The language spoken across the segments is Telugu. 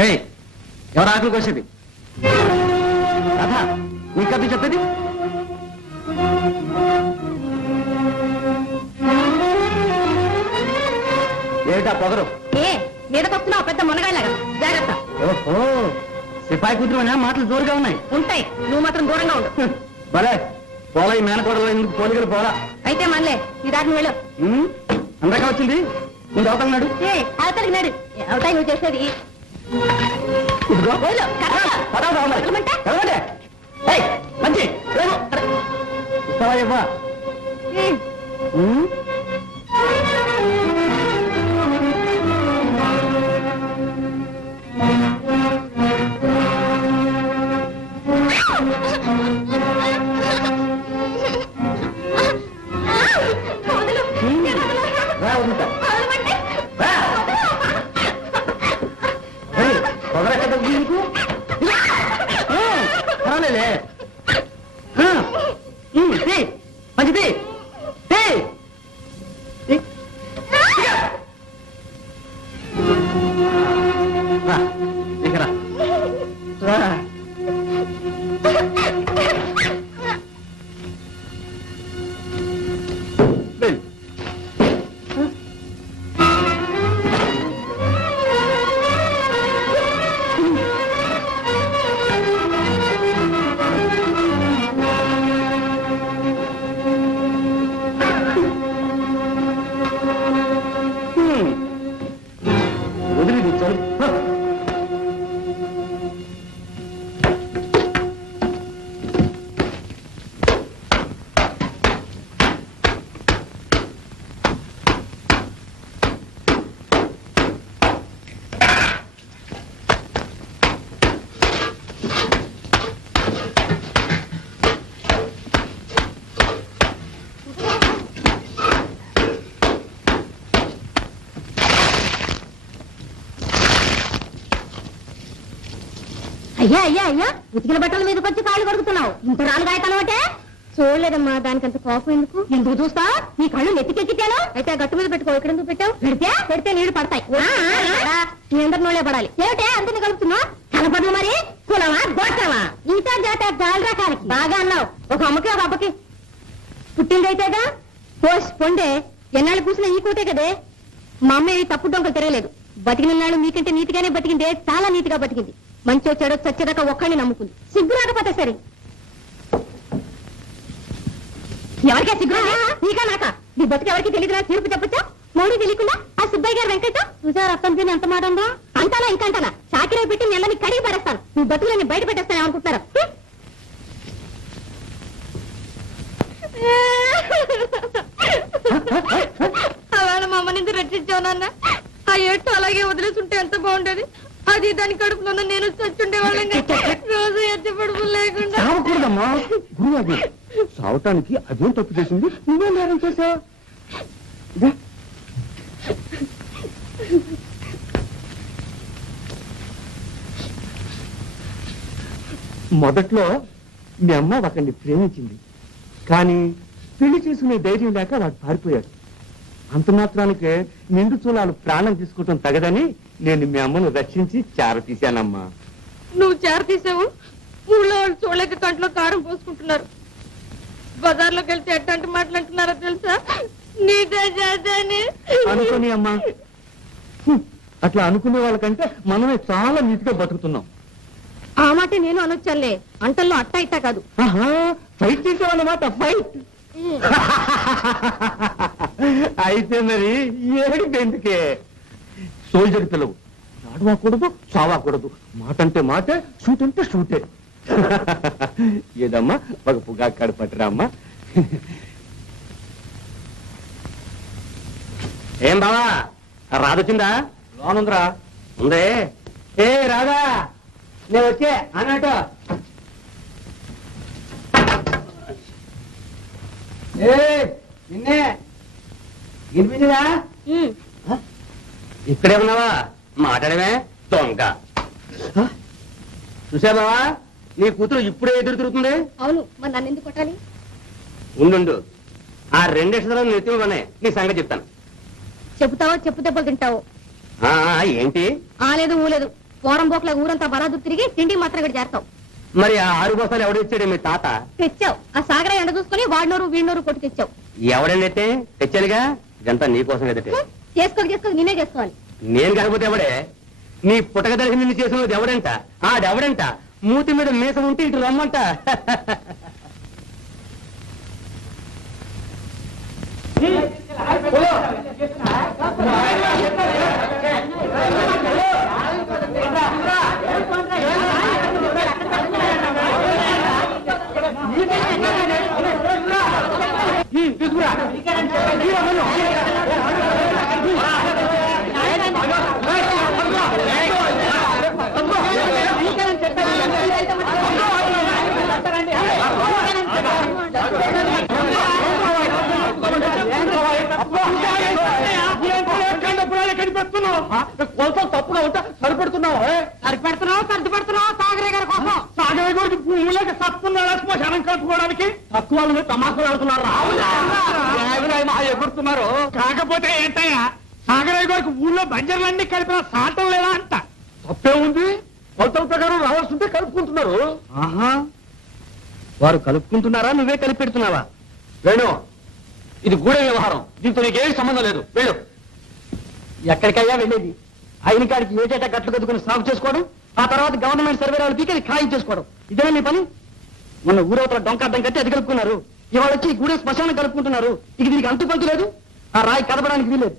ఎవరు ఆకులు కోసేది? కథ నీ కథ చెప్పేది? ఏమిటా పొగరు? మీదకొస్తున్నావు పెద్ద మునగాయలాగా, జాగ్రత్త. ఓహో, సిపాయి కూతురు మాటలు జోరుగా ఉన్నాయి. ఉంటాయి, నువ్వు మాత్రం దూరంగా ఉండు. భలే పోలా, ఈ మేనకోడలో ఎందుకు పోలికలు పోలా? అయితే మనలే ఈ దారిని వెళ్ళు. అందరికా వచ్చింది, నువ్వు అవుతున్నాడు. అవతలికి నాడు అవుతాయి నువ్వు చేసేది. మంచి ఇస్తావా ఇవ్వా? మంచిది అయ్యా అయ్యా అయ్యా, ఉతికిన బట్టల మీదకి వచ్చి కాళ్ళు కడుగుతున్నావు. ఇంత రాళ్ళు గాయతానవటే? చూడలేదమ్మా, దానికంత కోపం ఎందుకు? ఎందుకు చూస్తా? నీ కళ్ళు నెత్తికెక్కితేను. అయితే గట్టు మీద పెట్టుకో. ఇక్కడ ఎందుకు పెట్టావు? పెడితే నీళ్లు పడతాయి. నీ అందరి నోళ్ళే పడాలి. ఏమిటే అందరిని కలుపుతున్నా? కలపదు మరి. కులమా గోటమా? ఇంకా జాత గాలి రకాలకి బాగా అన్నావు. ఒక అమ్మకి ఒక అబ్బకి పుట్టిందైతేగా. పోస్ పొండే ఎన్నాళ్ళు కూసిన ఈ కూతే కదే. మా అమ్మ తప్పు డొంకలు తిరగలేదు. బతికిన నాళ్ళు మీకంటే నీతిగానే బతికిందే, చాలా నీతిగా బతికింది. మంచో చెడో చచ్చేదాకా ఒక్కడిని నమ్ముకుంది. సిగ్గు రాకపోతే సరే. ఎవరికే సిగ్గు? నీకా నాకా? నీ బతుకు ఎవరికి తెలియదు. నా తీర్పు చెప్పచ్చా? మౌడి తెలియకుండా ఆ సుబ్బయ్య గారు వెంకట చూసారు అర్థం తిని ఎంత మాట ఉందో. అంటానా ఇంకంటానా? చాకిరే పెట్టి నెలని కడిగి పడేస్తాను. నీ బతుకులని బయట పెట్టేస్తాను అనుకుంటున్నారా? అవాళ మా అమ్మ నుంచి రక్షించావు నాన్న. ఆ ఏట్టు అలాగే వదిలేసుంటే ఎంత బాగుండేది. అది దాని కడుపులో నేను చచ్చుండే వాళ్ళంగా. రోజు ఎత్తి పడుపులు లేకుండా. సావటానికి అదేం తప్పు చేసింది? నువ్వే నేరం చేసావు. మొదట్లో మీ అమ్మ ఒకరిని ప్రేమించింది, కానీ పెళ్లి చేసుకునే ధైర్యం లేక వాడు పారిపోయాడు. అంత మాత్రానికే నిండు చూలాలు ప్రాణం తీసుకోవటం తగదని నేను మీ అమ్మను రక్షించి చార తీశానమ్మా. నువ్వు చార తీసావు? ఊళ్ళో వాళ్ళు చూడలేక కంట్లో కారం పోసుకుంటున్నారు. బజార్లోకి వెళ్తే ఎట్లాంటి మాటలు అంటున్నారో తెలుసా? నీదే చేద్దాని అనుకోని అమ్మా. అట్లా అనుకునే వాళ్ళకంటే మనమే చాలా నీతిగా బతుకుతున్నాం. ఆ మాట నేను అనొచ్చాలే. అంటల్లో అట్టా ఇట్టా కాదు. ఫైట్ చేసేవాళ్ళమాట. ఫైట్ అయితే మరి ఏమిటి ఎందుకే? సోల్జర్ పిల్లవు. ఆడవాకూడదు, చావాకూడదు. మాట అంటే మాటే, షూట్ అంటే షూటే. ఏదమ్మా ఒక పుగాకాడు పట్టురా అమ్మా. ఏం బావా, రాదొచ్చిందా? లోనుందిరా. ఉందే. ఏ రాదా, నేను వచ్చే అన్నట్టు. నిన్నే వినిపించదా? ఇక్కడే ఉన్నావా? మాట్లాడమే దొంగ. చూసా బావా, నీ కూతురు ఇప్పుడే ఎదురు తిరుగుతుంది. అవును, మరి నన్ను ఎందుకు కొట్టాలి? ఉండు, ఆ రెండేళ్ళలో నెత్తిమనే నీ సంగతి చెప్తాను. చెబుతావో చెప్పు దెబ్బలు తింటావో? ఏంటి? లేదు ఊలేదు. పోరం బోక్ల ఊరంతా బలాదు తిరిగి తిండి మాత్రం ఇక్కడ చేస్తావు. మరి ఆ 6 బస్తాలు ఎవడు ఇచ్చాడు మీ తాత? తెచ్చావు. ఆ సాగర ఎండ చూసుకుని వాడినోరు వీడినోరు కొట్టి తెచ్చావు. ఎవడైతే తెచ్చానుగా, ఇదంతా నీకోసం ఎదటే. చేసుకో నేనే చేసుకోవాలి. నేను కాకపోతే ఎవడే? నీ పుట్టక తెలిసి నిన్ను చేసినది ఎవడంట? ఆడెవడంట? మూతి మీద మీసం ఉంటే ఇటు రమ్మంట. కొంచెం తప్పుగా ఉంటా సరిపెడుతున్నావు సాగరే గారి కోసం. సాగరే గారికి భూములకి సత్తున్నాడు జనం కలుపుకోవడానికి తక్కువ తమాషలు ఆడుతున్నారు, ఎగురుతున్నారు. కాకపోతే ఏంటయ్యా, సాగరయ్య గారికి ఊళ్ళో బంజర్లన్నీ కలిపిన సాటం లేదా అంట. తప్పే ఉంది, కొలతల ప్రకారం రావాల్సింటే కలుపుకుంటున్నారు. ఆహా, వారు కలుపుకుంటున్నారా, నువ్వే కలిపి పెడుతున్నావా? వేణు, ఇది గూఢ వ్యవహారం, దీంతో నీకేమి సంబంధం లేదు. వేణు, ఎక్కడికయ్యా వెళ్ళేది? ఆయన కాడికి ఏటేటా గట్లు కట్టుకుని సాగు చేసుకోవడం, ఆ తర్వాత గవర్నమెంట్ సర్వేరాలు పీకి ఖాయం చేసుకోవడం, ఇదేనా మీ పని? మొన్న ఊరవతల డొంకార్థం కట్టి అది కలుపుకున్నారు, ఇవాళ వచ్చి గూడే శ్మశానం కలుపుకుంటున్నారు. ఇక దీనికి అంతు పంతు లేదు, ఆ రాయి కదపడానికి వీలేదు.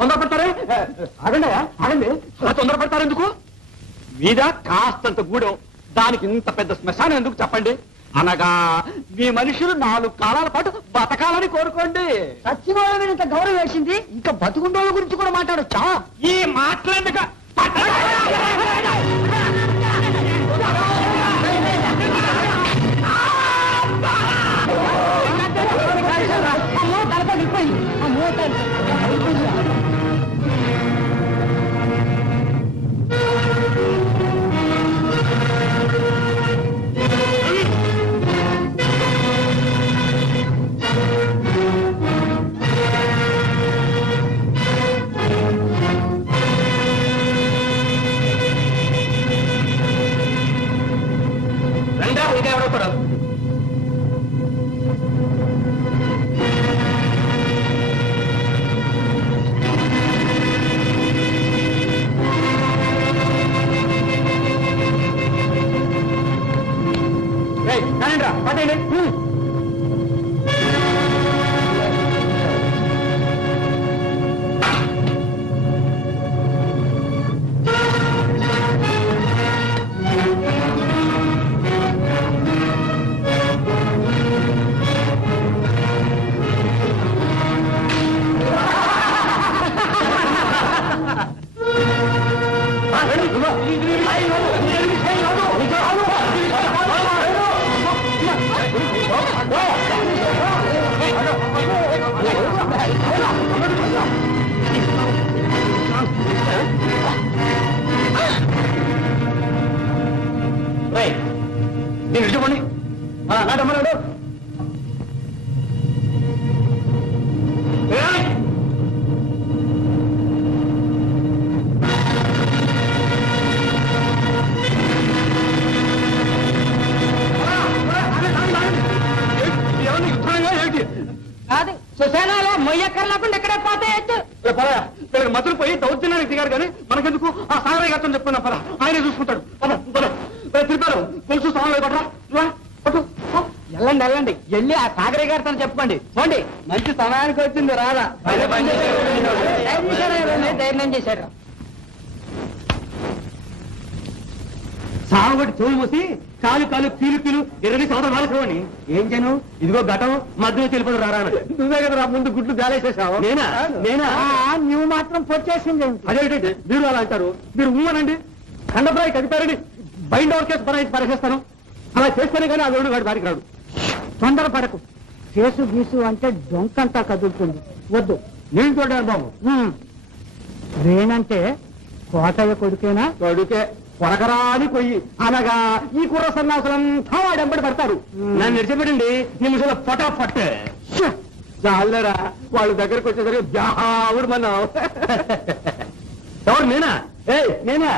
తొందరపడతారే? ఆగండి, తొందరపడతారు ఎందుకు? మీద కాస్తంత గూడెం, దానికి ఇంత పెద్ద శ్మశానం ఎందుకు చెప్పండి? అనగా మీ మనుషులు 4 కాలాల పాటు బతకాలని కోరుకోండి. సచ్చినోళ్ళ ఇంత గౌరవం వేసింది, ఇంకా బతుకుండోళ్ళ గురించి కూడా మాట్లాడొచ్చా? ఈ మాట్లాడక నేను చెప్పండి నాటమ్మన్నాడు. కాదు సుశానాలో మొయ్యక్కర్ లేకుండా ఎక్కడే పోతాయచ్చు. మధులు పోయి దౌర్జన్యానికి దిగారు కానీ మనకెందుకు? ఆ సాగరయ్య గారితో చెప్పుకున్నా పద, ఆయనే చూసుకుంటాడు. తిరిపారు కొలుసు సామాన్లు పట్టరా, పట్టు. వెళ్ళండి వెళ్ళి ఆ సాగరయ్య గారితో చెప్పుకోండి. పోండి, మంచి సమయానికి వచ్చింది రాదా. ధైర్యం చేశారు. సాగుబడి చెవులు మూసి కాలు పీలు ఎర్రని సోదరు వాళ్ళని ఏం చేయను? ఇదిగో ఘటం మధ్యలో తెలిపదు రారా. నువ్వే కదా ముందు గుడ్లు గాలేసేసావు. నేనా? నువ్వు మాత్రం పొచ్చేసింది. అదేంటంటే మీరు అలా అంటారు? మీరు ఊమనండి, ఖండప్రాయి కదిపారని బైండ్ ఓవర్ కేసు బనాయించి పరేసేస్తాను. అలా చేస్తేనే కానీ ఆ దేవుడు వాడి బారికి రాడు. తొందరపడకు, కేసు గీసు అంటే డొంకంతా కదులుతుంది. వద్దు, నేను చూడాను బాబు. వేణంటే కోటయ్య కొడుకేనా? కొడుకే, కొనకరాని కొయ్యి. అనగా ఈ కుర్ర సన్నాసులంతా వాడెంబడి పడతారు. నన్ను నిడిచిపెట్టండి, నిమిషంలో పటాపట్. చాలరా వాళ్ళ దగ్గరకు వచ్చేసరికి జావుడు మనం ఎవరు నేనా నేనా